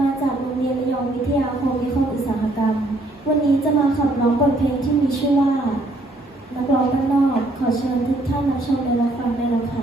มาจากโรงเรียนระยองวิทยาคมนิคมอุตสาหกรรม วันนี้จะมาขับร้องบทเพลงที่มีชื่อว่า นักร้องบ้านนอก ขอเชิญทุกท่านรับชมและรับฟังได้แล้วค่ะ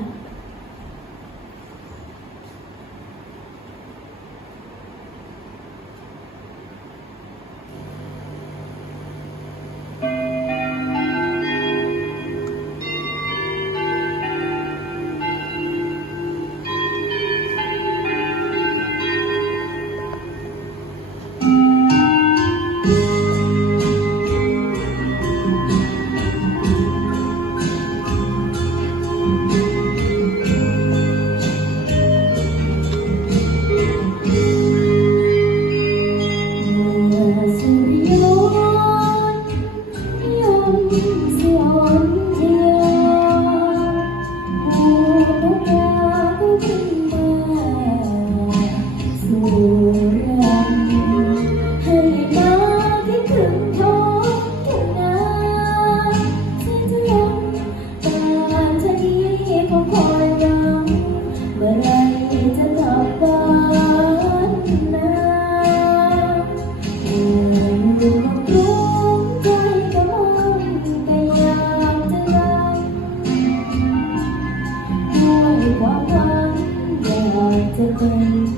ต์ the grace.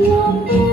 love.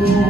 you.